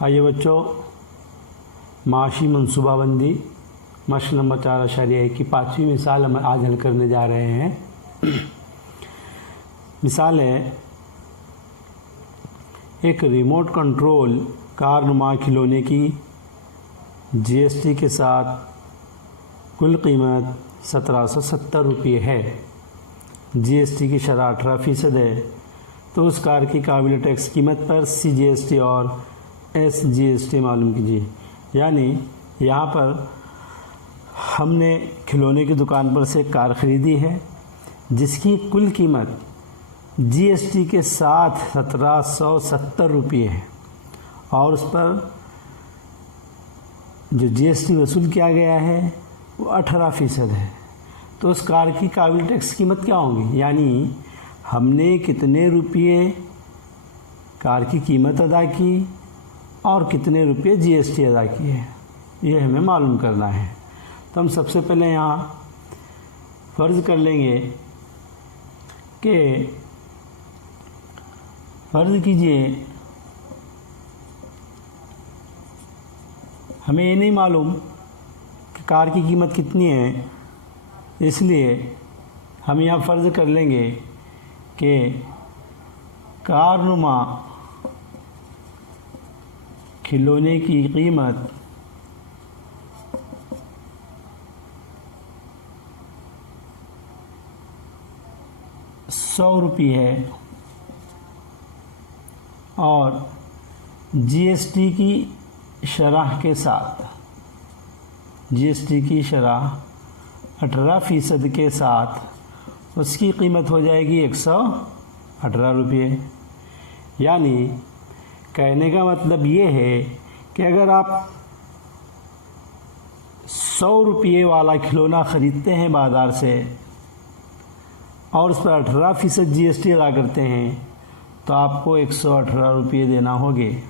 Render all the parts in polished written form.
आइए बच्चों, माशी मनसूबाबंदी मश्क नंबर 4.1 की 5वीं मिसाल हम आज हल करने जा रहे हैं। मिसाल है, एक रिमोट कंट्रोल कार नुमा खिलौने की जीएसटी के साथ कुल कीमत 1770 रुपये है। जीएसटी की शरह 18% है, तो उस कार की काबिल टैक्स कीमत पर सीजीएसटी और एसजीएसटी मालूम कीजिए। यानी यहाँ पर हमने खिलौने की दुकान पर से कार ख़रीदी है जिसकी कुल कीमत जीएसटी के साथ 1770 रुपये है और उस पर जो जीएसटी वसूल किया गया है वो 18% है। तो उस कार की काबिल टैक्स कीमत क्या होगी, यानी हमने कितने रुपये कार की कीमत अदा की और कितने रुपये जीएसटी अदा किए, ये हमें मालूम करना है। तो हम सबसे पहले यहाँ फ़र्ज़ कर लेंगे कि फ़र्ज़ कीजिए हमें ये नहीं मालूम कि कार की कीमत कितनी है, इसलिए हम यहाँ फ़र्ज़ कर लेंगे कि कारनुमा खिलौने की कीमत ₹100 है और जीएसटी की शरह के साथ जीएसटी की शरह 18% के साथ उसकी कीमत हो जाएगी 118 रुपये। यानी कहने का मतलब ये है कि अगर आप 100 रुपये वाला खिलौना ख़रीदते हैं बाज़ार से और उस पर 18% जीएसटी अदा करते हैं तो आपको 118 रुपये देना होंगे।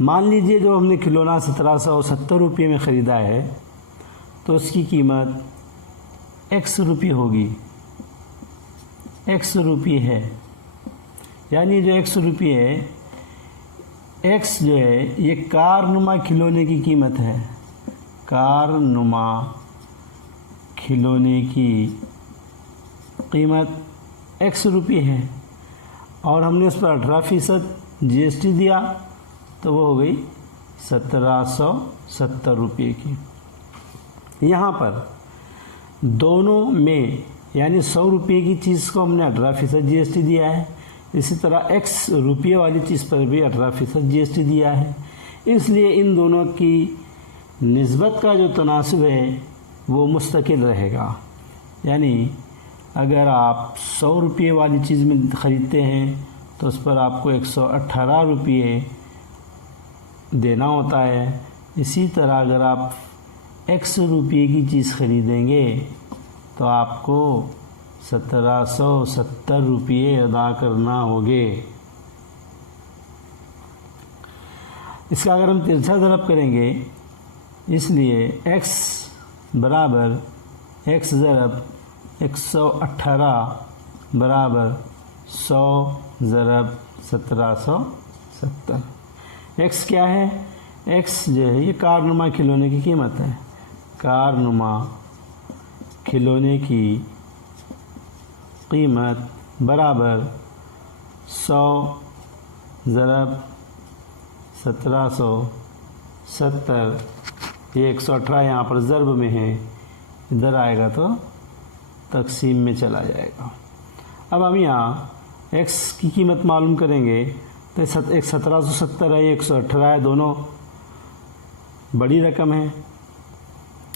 मान लीजिए जो हमने खिलौना 1770 रुपये में ख़रीदा है तो उसकी कीमत x रुपये होगी, x रुपये है। यानी जो x रुपये है, x जो है ये कारनुमा खिलौने की कीमत है, कारनुमा खिलौने की कीमत x रुपये है और हमने उस पर 18% जीएसटी दिया तो वो हो गई 1770 रुपये की। यहाँ पर दोनों में यानी 100 रुपये की चीज़ को हमने 18% जीएसटी दिया है, इसी तरह x रुपये वाली चीज़ पर भी 18% जीएसटी दिया है। इसलिए इन दोनों की निस्बत का जो तनासुब है वो मुस्तकिल रहेगा। यानी अगर आप 100 रुपये वाली चीज़ में ख़रीदते हैं तो उस पर आपको 118 रुपये देना होता है। इसी तरह अगर आप x रुपये की चीज़ ख़रीदेंगे तो आपको 1770 रुपये अदा करना होंगे। इसका अगर हम तिरछा ज़रब करेंगे, इसलिए x बराबर x ज़रब 118 बराबर 100 ज़रब 1770। x क्या है, x जो है ये कारनुमा खिलौने की कीमत है, कारनुमा खिलौने की कीमत बराबर 100 ज़रब 1770। ये 118 यहाँ पर ज़रब में है, इधर आएगा तो तकसीम में चला जाएगा। अब हम यहाँ x की कीमत मालूम करेंगे तो एक 1770 है, 118 है, दोनों बड़ी रकम है।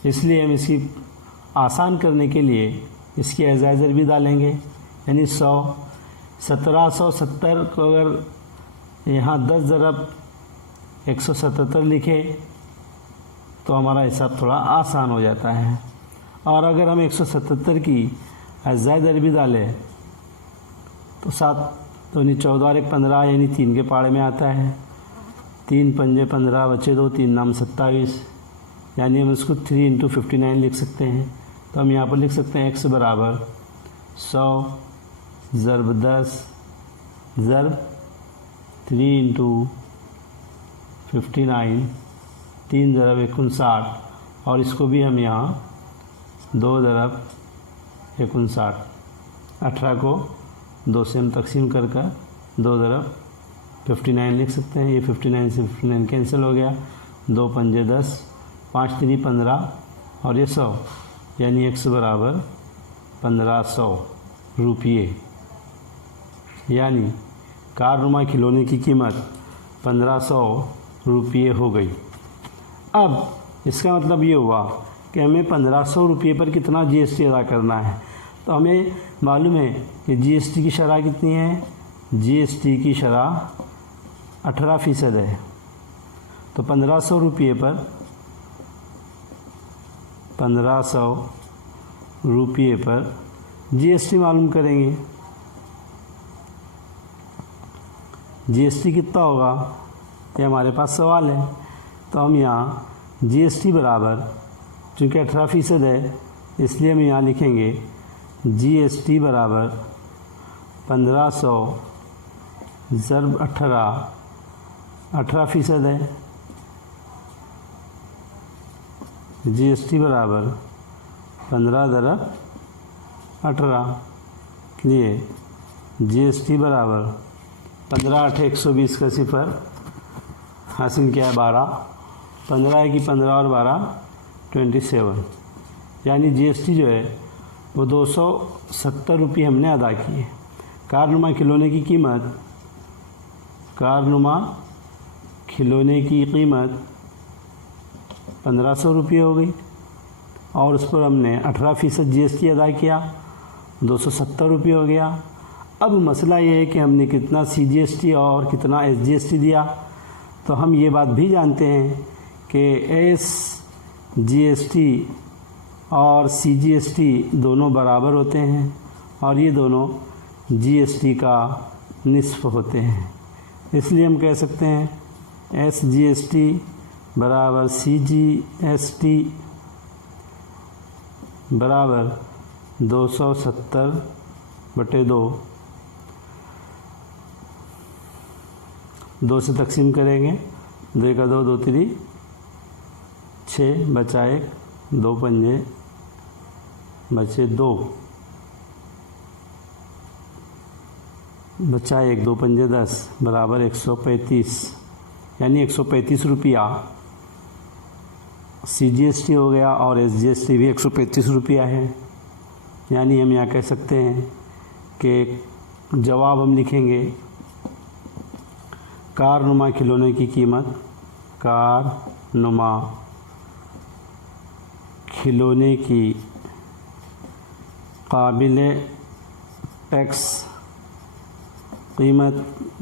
इसलिए हम इसकी आसान करने के लिए इसकी एजाज़र भी डालेंगे, यानी 1770 को अगर यहाँ 10 ज़रब 177 लिखे तो हमारा हिसाब थोड़ा आसान हो जाता है। और अगर हम 177 की एजाज़ अरबी डालें तो 7 दूनी 14 और 1 15 यानी 3 के पाड़े में आता है। 3 पंजे 15 बचे 2, 3 नाम 27, यानी हम इसको 3 × 59 लिख सकते हैं। तो हम यहाँ पर लिख सकते हैं x बराबर 100 ज़रब 10 ज़रब 3 × 59, 3 × 59, और इसको भी हम यहाँ 2 × 59, 18 को 2 से हम तकसीम कर 2 × 59 लिख सकते हैं। ये 59 से 59 कैंसिल हो गया, 2 पंजे 10, 5 3 15 और ये 100, यानी x बराबर 1500 रुपये, यानी कारनुमा खिलौने की कीमत 1500 रुपये हो गई। अब इसका मतलब ये हुआ कि हमें 1500 रुपये पर कितना जीएसटी अदा करना है। तो हमें मालूम है कि जीएसटी की शरह कितनी है, जीएसटी की शरह 18% है। तो 1500 रुपये पर 1500 रुपये पर जीएसटी मालूम करेंगे। जीएसटी कितना होगा ये हमारे पास सवाल है। तो हम यहाँ जीएसटी बराबर, चूँकि 18% है इसलिए हम यहाँ लिखेंगे जीएसटी बराबर 1500 ज़रब 18% है। जीएसटी बराबर 15 × 18, लिए जीएसटी बराबर 15 × 8 120 का सिफर हासिल किया है 12, 15 की 15 और 12 27, यानी जीएसटी जो है वो 270 रुपये हमने अदा किए। कारनुमा खिलौने की कीमत, कारनुमा खिलौने की कीमत 1500 रुपये हो गई और उस पर हमने 18% जीएसटी अदा किया, 270 रुपये हो गया। अब मसला ये है कि हमने कितना सीजीएसटी और कितना एसजीएसटी दिया। तो हम ये बात भी जानते हैं कि एसजीएसटी और सीजीएसटी दोनों बराबर होते हैं और ये दोनों जीएसटी का निस्फ होते हैं। इसलिए हम कह सकते हैं एसजीएसटी बराबर सीजीएसटी बराबर 270/2, 2 से तकसीम करेंगे, 2 का 2, 2 3 6, बचा 1, 2 पंजे बचे 2, बचा 1, 2 पंजे 10 बराबर 135, यानी 135 रुपया सीजीएसटी हो गया और एसजीएसटी भी 135 रुपया है। यानी हम यहाँ कह सकते हैं कि जवाब हम लिखेंगे कारनुमा खिलौने की कीमत, कारनुमा खिलौने की काबिले टैक्स कीमत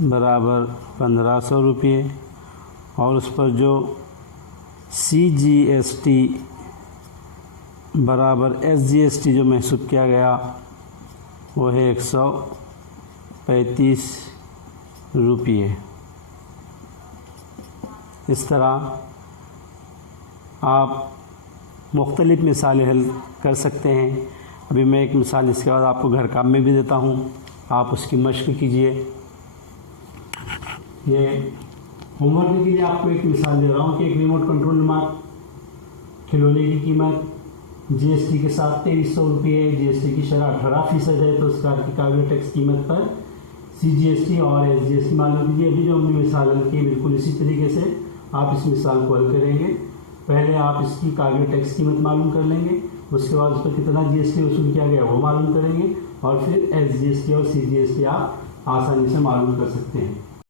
बराबर 1500 रुपये और उस पर जो सीजीएसटी बराबर एसजीएसटी जो महसूब किया गया वो है 135 रुपये। इस तरह आप मुख्तलिफ़ मिसालें हल कर सकते हैं। अभी मैं एक मिसाल इसके बाद आपको घर काम में भी देता हूँ, आप उसकी मश्क कीजिए। ये होमवर्क के लिए आपको एक मिसाल दे रहा हूँ कि एक रिमोट कंट्रोल रिमोट खिलौने की कीमत जीएसटी के साथ 2300 रुपये है, जीएसटी की शरह 18% है। तो उस कार की काबिल टैक्स कीमत पर सीजीएसटी और एसजीएसटी मालूम कीजिए। अभी जो हमने मिसाल हल की बिल्कुल इसी तरीके से आप इस मिसाल को हल करेंगे। पहले आप इसकी काबिल टैक्स कीमत मालूम कर लेंगे, उसके बाद उस पर कितना जीएसटी वसूल किया गया वो मालूम करेंगे और फिर एसजीएसटी और सीजीएसटी आप आसानी से मालूम कर सकते हैं।